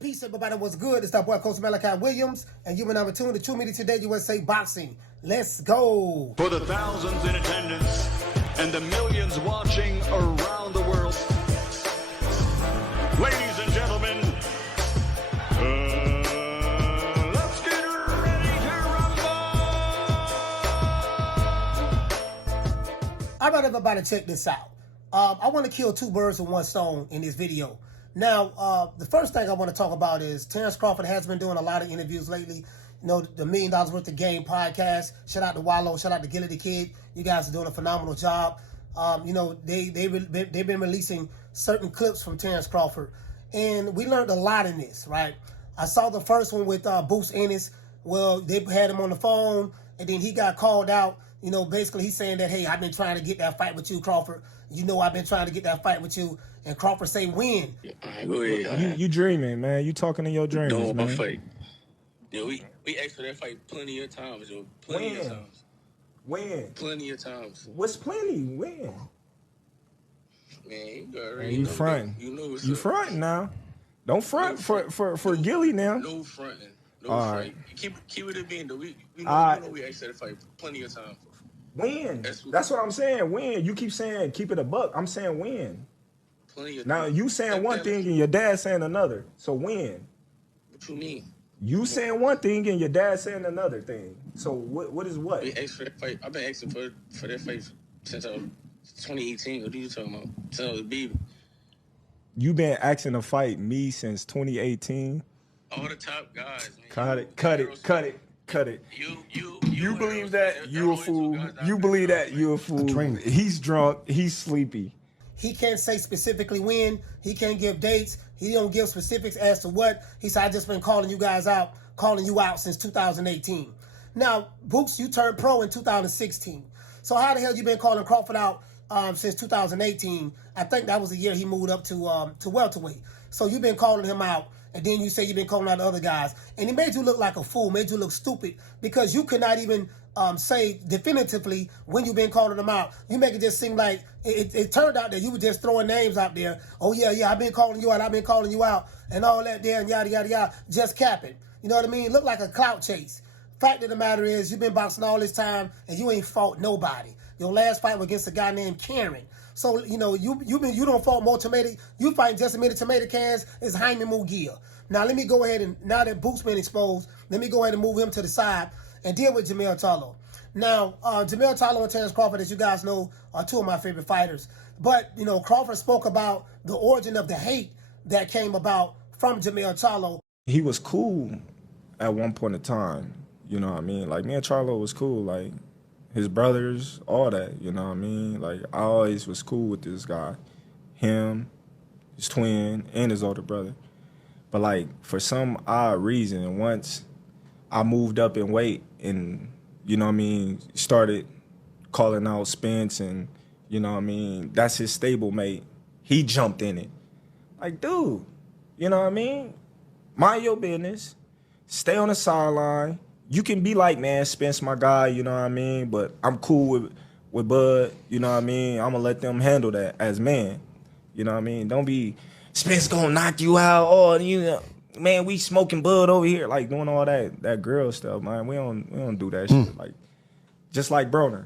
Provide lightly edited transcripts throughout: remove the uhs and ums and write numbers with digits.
Peace, everybody. What's good? It's that boy, Coach Malachi Williams, and you've been on tune to True Media Today USA Boxing. Let's go. For the thousands in attendance and the millions watching around the world, ladies and gentlemen, let's get ready to rumble. All right, everybody, check this out. I want to kill two birds with one stone in this video. Now, the first thing I want to talk about is Terence Crawford has been doing a lot of interviews lately. You know, the $1 Million Worth of Game podcast. Shout out to Wallow. Shout out to Gilly the Kid. You guys are doing a phenomenal job. You know, they've been releasing certain clips from Terence Crawford. And we learned a lot in this, right? I saw the first one with Boots Ennis. Well, they had him on the phone, and then he got called out. You know, basically he's saying that, hey, I've been trying to get that fight with you, Crawford. You know I've been trying to get that fight with you. And Crawford say, win. Go ahead. You dreaming, man. You talking in your dreams, no, man. my fight. Yeah, we asked for that fight plenty of times, yo. Plenty of times. When? Plenty of times. What's plenty? When? Man, you already You know. fronting. You know what's You up. fronting now. Don't front for Gilly now. No fronting. No All fronting. right. Keep it a being, though. We know, All you know we asked for that fight plenty of times. When? That's what I'm saying. When? You keep saying keep it a buck. I'm saying when. Plenty of Now times. you saying one thing and your dad saying another. So when? What you mean? You saying one thing and your dad saying another thing. So what is what? We asked for that fight. I've been asking for that fight since 2018. What are you talking about? Since I was a baby. You been asking to fight me since 2018. All the top guys, man. Cut it. You believe that? You a fool. You believe that? You a fool. He's drunk. He's sleepy. He can't say specifically when. He can't give dates. He don't give specifics as to what. He said, I just been calling you guys out, calling you out since 2018. Now, Boots, you turned pro in 2016. So how the hell you been calling Crawford out since 2018? I think that was the year he moved up to welterweight. So you've been calling him out. And then you say you've been calling out the other guys. And it made you look like a fool, made you look stupid, because you could not even say definitively when you've been calling them out. You make it just seem like it turned out that you were just throwing names out there. Oh, yeah, I've been calling you out, and all that there, and yada, yada, yada, just capping. You know what I mean? Look like a clout chase. Fact of the matter is, you've been boxing all this time, and you ain't fought nobody. Your last fight was against a guy named Karen. So, you know, you don't fought more tomato. You fighting just as many tomato cans as Jaime Mugia. Now, let me go ahead and, now that Boots been exposed, let me go ahead and move him to the side and deal with Jermell Charlo. Now, Jermell Charlo and Terence Crawford, as you guys know, are two of my favorite fighters. But, you know, Crawford spoke about the origin of the hate that came about from Jermell Charlo. He was cool at one point in time. You know what I mean? Like, me and Charlo was cool. Like, his brothers, all that, you know what I mean? Like, I always was cool with this guy. Him, his twin, and his older brother. But, like, for some odd reason, once I moved up in weight and, you know what I mean, started calling out Spence and, you know what I mean, that's his stablemate, he jumped in it. Like, dude, you know what I mean? Mind your business. Stay on the sideline. You can be like, man, Spence my guy, you know what I mean? But I'm cool with Bud, you know what I mean? I'm going to let them handle that as men. You know what I mean? Don't be, Spence going to knock you out. Oh, you know, man, we smoking Bud over here. Like, doing all that girl stuff, man. We don't do that shit. Like, just like Broner.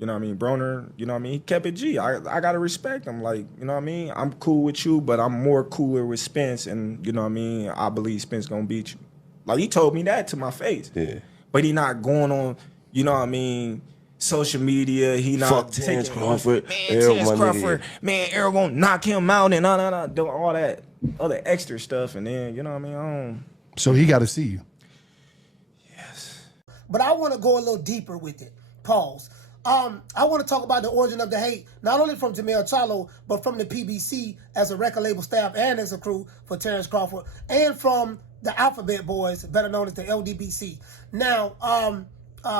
You know what I mean? Broner, you know what I mean? He kept it G. I got to respect him. Like, you know what I mean? I'm cool with you, but I'm more cooler with Spence. And, you know what I mean? I believe Spence going to beat you. Like, he told me that to my face. Yeah. But he not going on, you know what I mean, social media. He not fuck Terence Crawford. Man, Terence Crawford. Man, Errol gonna knock him out and doing all that other extra stuff. And then, you know what I mean? So he got to see you. Yes. But I want to go a little deeper with it. Pause. I want to talk about the origin of the hate, not only from Jermell Charlo, but from the PBC as a record label staff and as a crew for Terence Crawford, and from the Alphabet Boys, better known as the LDBC. Now,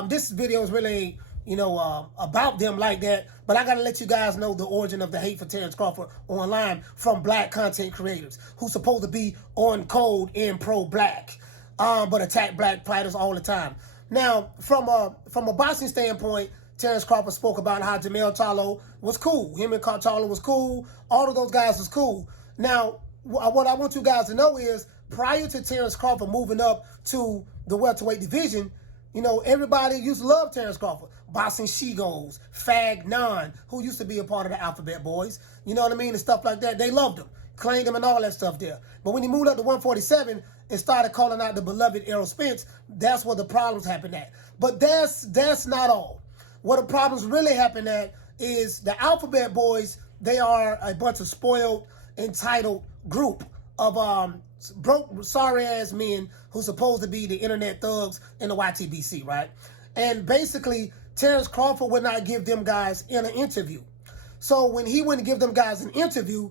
this video is really, you know, about them like that, but I got to let you guys know the origin of the hate for Terence Crawford online from black content creators who supposed to be on code and pro-black, but attack black fighters all the time. Now, from a boxing standpoint, Terence Crawford spoke about how Jermell Charlo was cool. Him and Charlo was cool. All of those guys was cool. Now, what I want you guys to know is prior to Terence Crawford moving up to the welterweight division, you know, everybody used to love Terence Crawford. Boxing Shegos, Fagnon, who used to be a part of the Alphabet Boys, you know what I mean, and stuff like that. They loved him, claimed him and all that stuff there. But when he moved up to 147 and started calling out the beloved Errol Spence, that's where the problems happened at. But that's not all. What the problems really happen at is the Alphabet Boys, they are a bunch of spoiled, entitled group of broke, sorry-ass men who's supposed to be the internet thugs in the YTBC, right? And basically, Terence Crawford would not give them guys an interview. So when he wouldn't give them guys an interview,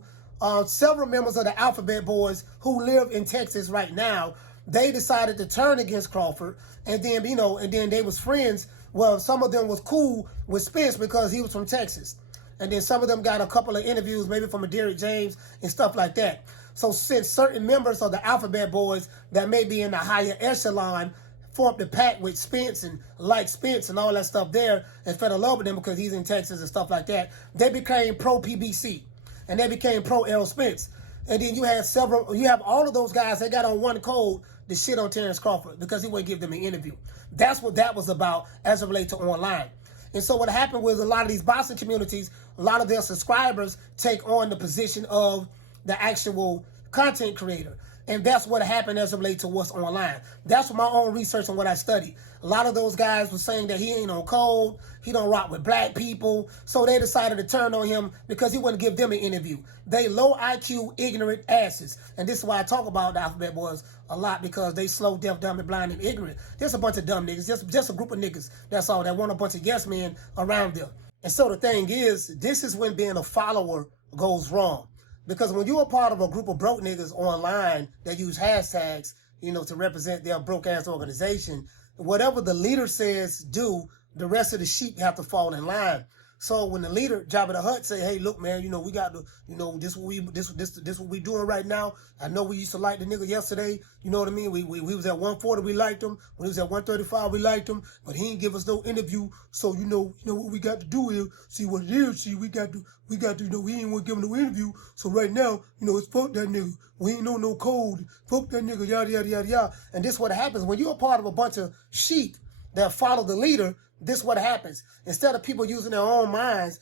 several members of the Alphabet Boys who live in Texas right now, they decided to turn against Crawford. And then, you know, and then they was friends. Well, some of them was cool with Spence because he was from Texas. And then some of them got a couple of interviews, maybe from a Derrick James and stuff like that. So since certain members of the Alphabet Boys that may be in the higher echelon formed a pact with Spence and liked Spence and all that stuff there and fell in love with him because he's in Texas and stuff like that, they became pro-PBC and they became pro-Errol Spence. And then you have all of those guys, they got on one code to shit on Terence Crawford because he wouldn't give them an interview. That's what that was about as it relates to online. And so what happened was a lot of these boxing communities, a lot of their subscribers take on the position of the actual content creator. And that's what happened as it relates to what's online. That's my own research and what I studied. A lot of those guys were saying that he ain't on code, he don't rock with black people, so they decided to turn on him because he wouldn't give them an interview. They low IQ, ignorant asses. And this is why I talk about the Alphabet Boys a lot, because they slow, deaf, dumb, and blind, and ignorant. There's a bunch of dumb niggas, just a group of niggas, that's all, that want a bunch of yes men around them. And so the thing is, this is when being a follower goes wrong. Because when you're a part of a group of broke niggas online that use hashtags, you know, to represent their broke-ass organization, whatever the leader says do, the rest of the sheep have to fall in line. So when the leader, Jabba the Hutt, say, hey, look, man, you know, we got to, you know, this what we doing right now. I know we used to like the nigga yesterday. You know what I mean? We was at 140, we liked him. When he was at 135, we liked him. But he ain't give us no interview. So, you know what we got to do is see what it is. See, we got to, you know, we ain't want to give him no interview. So right now, you know, it's fuck that nigga. We ain't know no code. Fuck that nigga, yada, yada, yada, yada. And this what happens when you're a part of a bunch of sheep that follow the leader. This what happens. Instead of people using their own minds,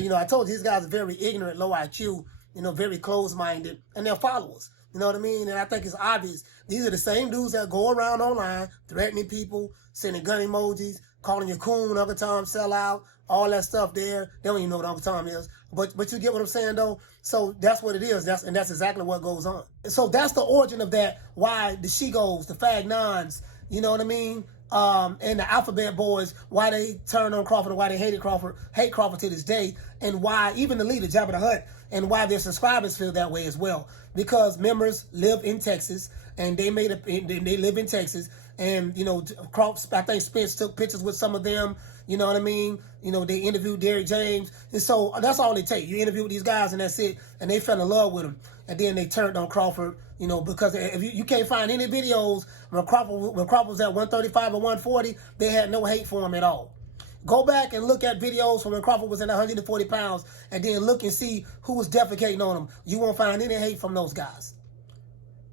you know, I told you these guys are very ignorant, low IQ, you know, very closed-minded, and they're followers. You know what I mean? And I think it's obvious. These are the same dudes that go around online, threatening people, sending gun emojis, calling you coon, Uncle Tom, sell out, all that stuff there. They don't even know what Uncle Tom is. But you get what I'm saying, though? So that's what it is. That's exactly what goes on. And so that's the origin of that, why the Shegos, the Fagnons, you know what I mean? And the Alphabet Boys, why they turned on Crawford and why they hate Crawford to this day, and why even the leader, Jabba the Hutt, and why their subscribers feel that way as well. Because members live in Texas, and they live in Texas, and, you know, I think Spence took pictures with some of them, you know what I mean? You know, they interviewed Derrick James, and so that's all they take. You interview with these guys, and that's it, and they fell in love with him, and then they turned on Crawford, you know, because if you can't find any videos when Crawford was at 135 or 140, they had no hate for him at all. Go back and look at videos from when Crawford was at 140 pounds, and then look and see who was defecating on him. You won't find any hate from those guys.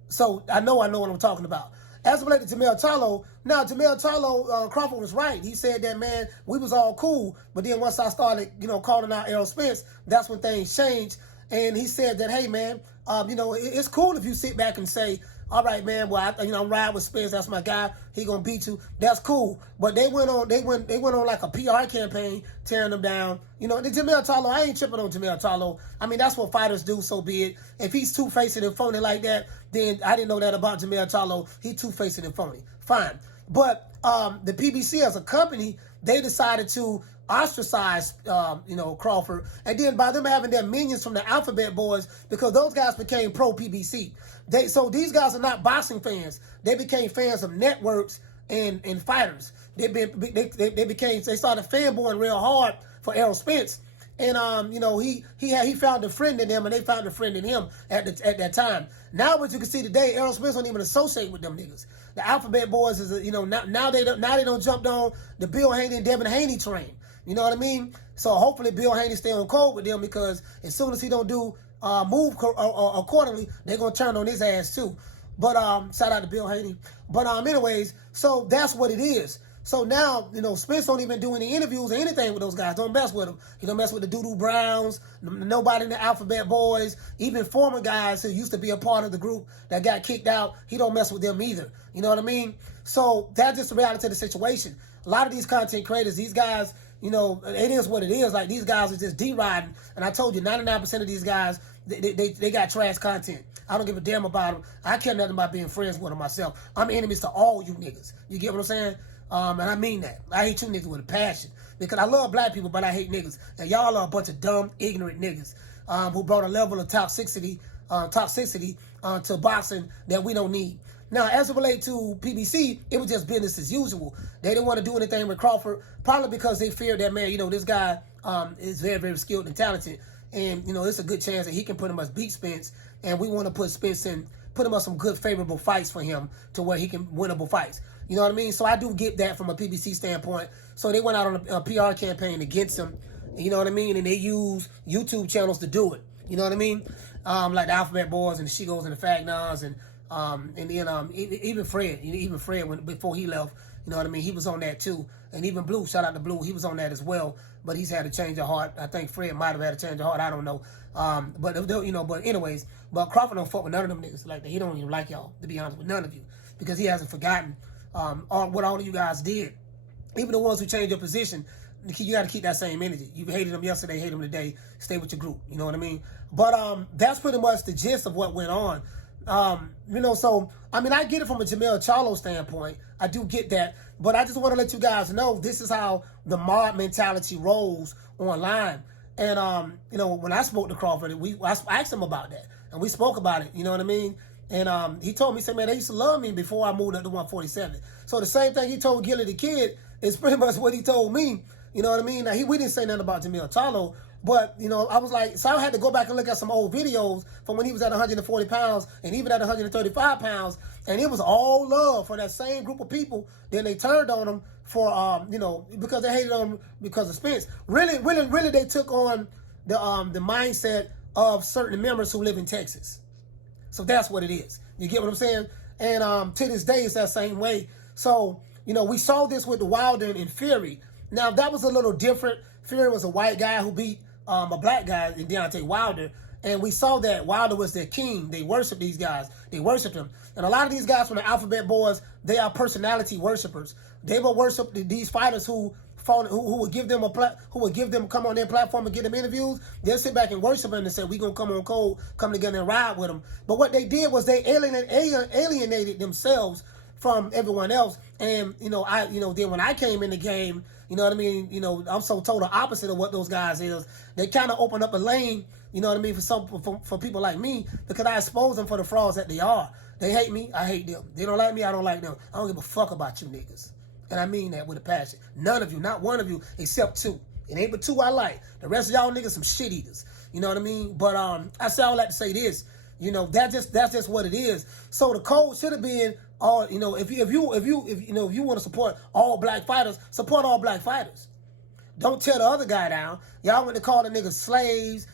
So I know what I'm talking about. As related to Jermell Charlo, now Jermell Charlo, Crawford was right. He said that, man, we was all cool, but then once I started, you know, calling out Errol Spence, that's when things changed. And he said that, hey, man, you know, it's cool if you sit back and say, all right, man, well, I'm riding with Spence. That's my guy. He gonna beat you. That's cool. But they went on like a PR campaign tearing them down. You know, the Jermell Charlo, I ain't tripping on Jermell Charlo. I mean, that's what fighters do, so be it. If he's two-faced and phony like that, then I didn't know that about Jermell Charlo. He two-faced and phony. Fine. But the PBC as a company, they decided to ostracize, you know, Crawford. And then by them having their minions from the Alphabet Boys, because those guys became pro-PBC. So these guys are not boxing fans. They became fans of networks and fighters. They started fanboying real hard for Errol Spence. And, you know, he found a friend in them, and they found a friend in him at that time. Now, what you can see today, Errol Spence don't even associate with them niggas. The Alphabet Boys is, you know, now they don't jump on the Bill Haney and Devin Haney train. You know what I mean? So hopefully Bill Haney stay on code with them, because as soon as he don't do move accordingly, they're gonna turn on his ass too. But shout out to Bill Haney. But anyways, so that's what it is. So now, Spence don't even do any interviews or anything with those guys. Don't mess with them. He don't mess with the Doodoo Browns, nobody in the Alphabet Boys, even former guys who used to be a part of the group that got kicked out. He don't mess with them either. You know what I mean? So that's just the reality of the situation. A lot of these content creators, these guys, it is what it is. Like, these guys are just D-riding. And I told you, 99% of these guys, they got trash content. I don't give a damn about them. I care nothing about being friends with them myself. I'm enemies to all you niggas. You get what I'm saying? And I mean that. I hate you niggas with a passion. Because I love black people, but I hate niggas. And y'all are a bunch of dumb, ignorant niggas who brought a level of toxicity to boxing that we don't need. Now, as it relates to PBC, it was just business as usual. They didn't want to do anything with Crawford, probably because they feared that, man, this guy is very, very skilled and talented. And, it's a good chance that he can pretty much beat Spence. And we want to put Spence in, put him on some good, favorable fights for him to where he can winnable fights. You know what I mean? So I do get that from a PBC standpoint. So they went out on a PR campaign against him. You know what I mean? And they use YouTube channels to do it. You know what I mean? Like the Alphabet Boys and the Shegos and the Fagnons and then even Fred, before he left, you know what I mean? He was on that too. And even Blue, shout out to Blue, he was on that as well. But he's had a change of heart. I think Fred might have had a change of heart. I don't know. But anyways, but Crawford don't fuck with none of them niggas like that. He don't even like y'all, to be honest with none of you, because he hasn't forgotten what all of you guys did. Even the ones who changed your position, you got to keep that same energy. You hated them yesterday, hate them today. Stay with your group. You know what I mean? But that's pretty much the gist of what went on. So I get it from a Jermell Charlo standpoint. I do get that, but I just want to let you guys know this is how the mob mentality rolls online. And when I spoke to Crawford, I asked him about that, and we spoke about it. You know what I mean? And he told me, man, they used to love me before I moved up to 147. So the same thing he told Gilly the Kid is pretty much what he told me. You know what I mean? Now, we didn't say nothing about Jermell Charlo, but, I was like, so I had to go back and look at some old videos from when he was at 140 pounds and even at 135 pounds, and it was all love for that same group of people. Then they turned on him for, because they hated him because of Spence. Really, they took on the mindset of certain members who live in Texas. So that's what it is. You get what I'm saying? And to this day, it's that same way. So, we saw this with the Wilder and Fury. Now, that was a little different. Fury was a white guy who beat a black guy in Deontay Wilder. And we saw that Wilder was their king. They worshiped these guys. They worshiped him. And a lot of these guys from the Alphabet Boys, they are personality worshipers. They will worship these fighters who would give them come on their platform and get them interviews. They'll sit back and worship them and say, we gonna come on cold, come together and ride with them. But what they did was they alienated themselves from everyone else. And then when I came in the game, you know what I mean? I'm so total opposite of what those guys is. They kind of opened up a lane, you know what I mean, for people like me, because I expose them for the frauds that they are. They hate me, I hate them. They don't like me, I don't like them. I don't give a fuck about you niggas. And I mean that with a passion. None of you, not one of you, except two. It ain't but two I like. The rest of y'all niggas some shit eaters. You know what I mean? But I say I would like to say this. That's just what it is. So the code should have been all. If you want to support all black fighters, support all black fighters. Don't tear the other guy down. Y'all went to call the niggas slaves,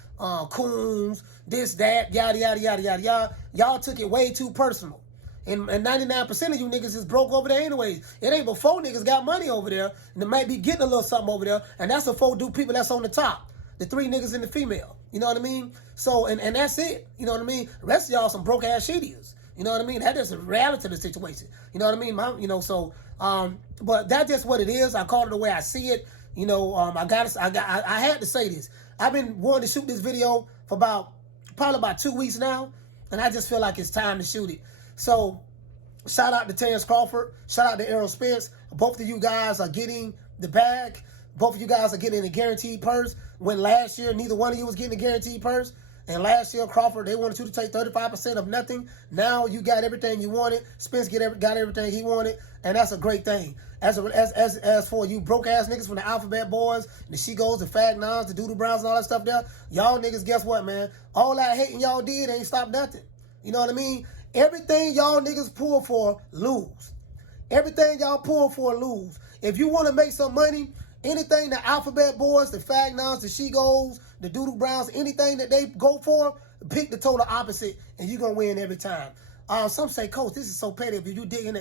coons, this, that, yada yada yada yada yada. Y'all took it way too personal. And 99% of you niggas is broke over there anyways. It ain't but 4 niggas got money over there, and they might be getting a little something over there, and that's the 4 people that's on the top. The 3 niggas and the female. You know what I mean? So, and that's it. You know what I mean? The rest of y'all some broke ass shittiers. You know what I mean? That is the reality of the situation. You know what I mean? But that's just what it is. I call it the way I see it. I had to say this. I've been wanting to shoot this video for probably about 2 weeks now, and I just feel like it's time to shoot it. So, shout out to Terence Crawford. Shout out to Errol Spence. Both of you guys are getting the bag. Both of you guys are getting a guaranteed purse. When last year, neither one of you was getting a guaranteed purse. And last year, Crawford, they wanted you to take 35% of nothing. Now you got everything you wanted. Spence got everything he wanted. And that's a great thing. As for you broke ass niggas from the Alphabet Boys, the Shegos, the Fagnons, the Doodoo Browns, and all that stuff there, y'all niggas, guess what, man? All that hating y'all did ain't stopped nothing. You know what I mean? Everything y'all niggas pull for, lose. Everything y'all pull for, lose. If you want to make some money, anything the Alphabet Boys, the Fagnons, the Shegos, the Doodoo Browns, anything that they go for, pick the total opposite, and you're going to win every time. Some say, Coach, this is so petty of you. You digging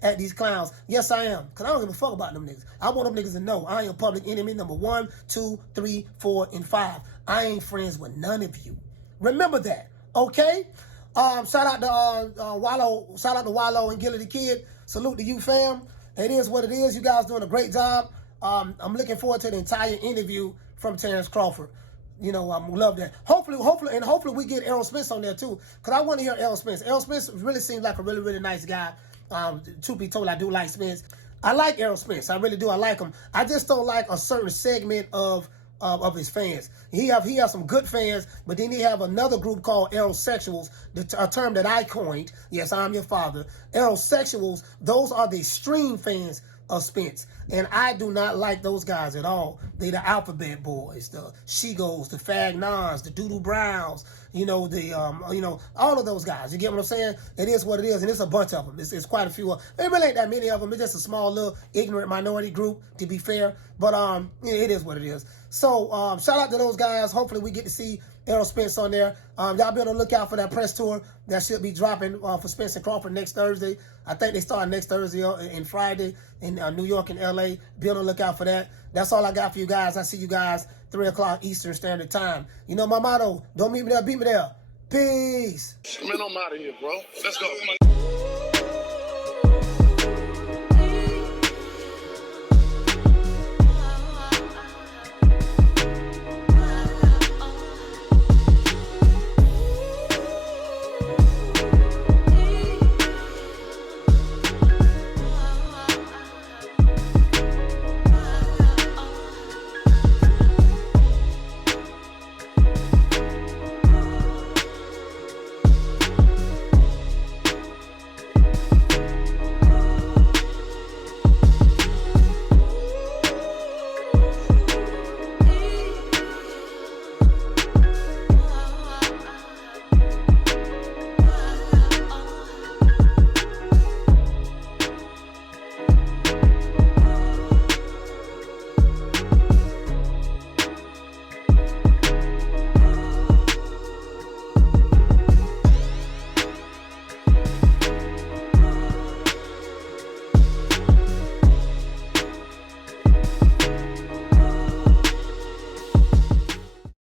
at these clowns. Yes, I am. Because I don't give a fuck about them niggas. I want them niggas to know I am public enemy number 1, 2, 3, 4, and 5. I ain't friends with none of you. Remember that, okay? Shout out to Wallow. Shout out to Wallow and Gilly the Kid. Salute to you, fam. It is what it is. You guys doing a great job. I'm looking forward to the entire interview from Terence Crawford. You know, I love that. Hopefully we get Errol Spence on there too, because I want to hear Errol Spence. Errol Spence really seems like a really, really nice guy. Truth be told, I do like Spence. I like Errol Spence. I really do. I like him. I just don't like a certain segment of his fans. He have some good fans, but then he have another group called Errolsexuals, a term that I coined. Yes, I'm your father. Errolsexuals, those are the extreme fans of Spence, and I do not like those guys at all. They the Alphabet Boys, the Shegos, the Fagnons, the Doodoo Browns, all of those guys. You get what I'm saying? It is what it is, and it's a bunch of them. It's quite a few. It really ain't that many of them. It's just a small little ignorant minority group, to be fair. But it is what it is. So shout out to those guys. Hopefully we get to see Errol Spence on there. Y'all be on the lookout for that press tour that should be dropping for Spence and Crawford next Thursday. I think they start next Thursday and Friday in New York and LA. Be on the lookout for that. That's all I got for you guys. I see you guys 3 o'clock Eastern Standard Time. You know my motto, don't meet me there, beat me there. Peace. Man, I'm out of here, bro. Let's go.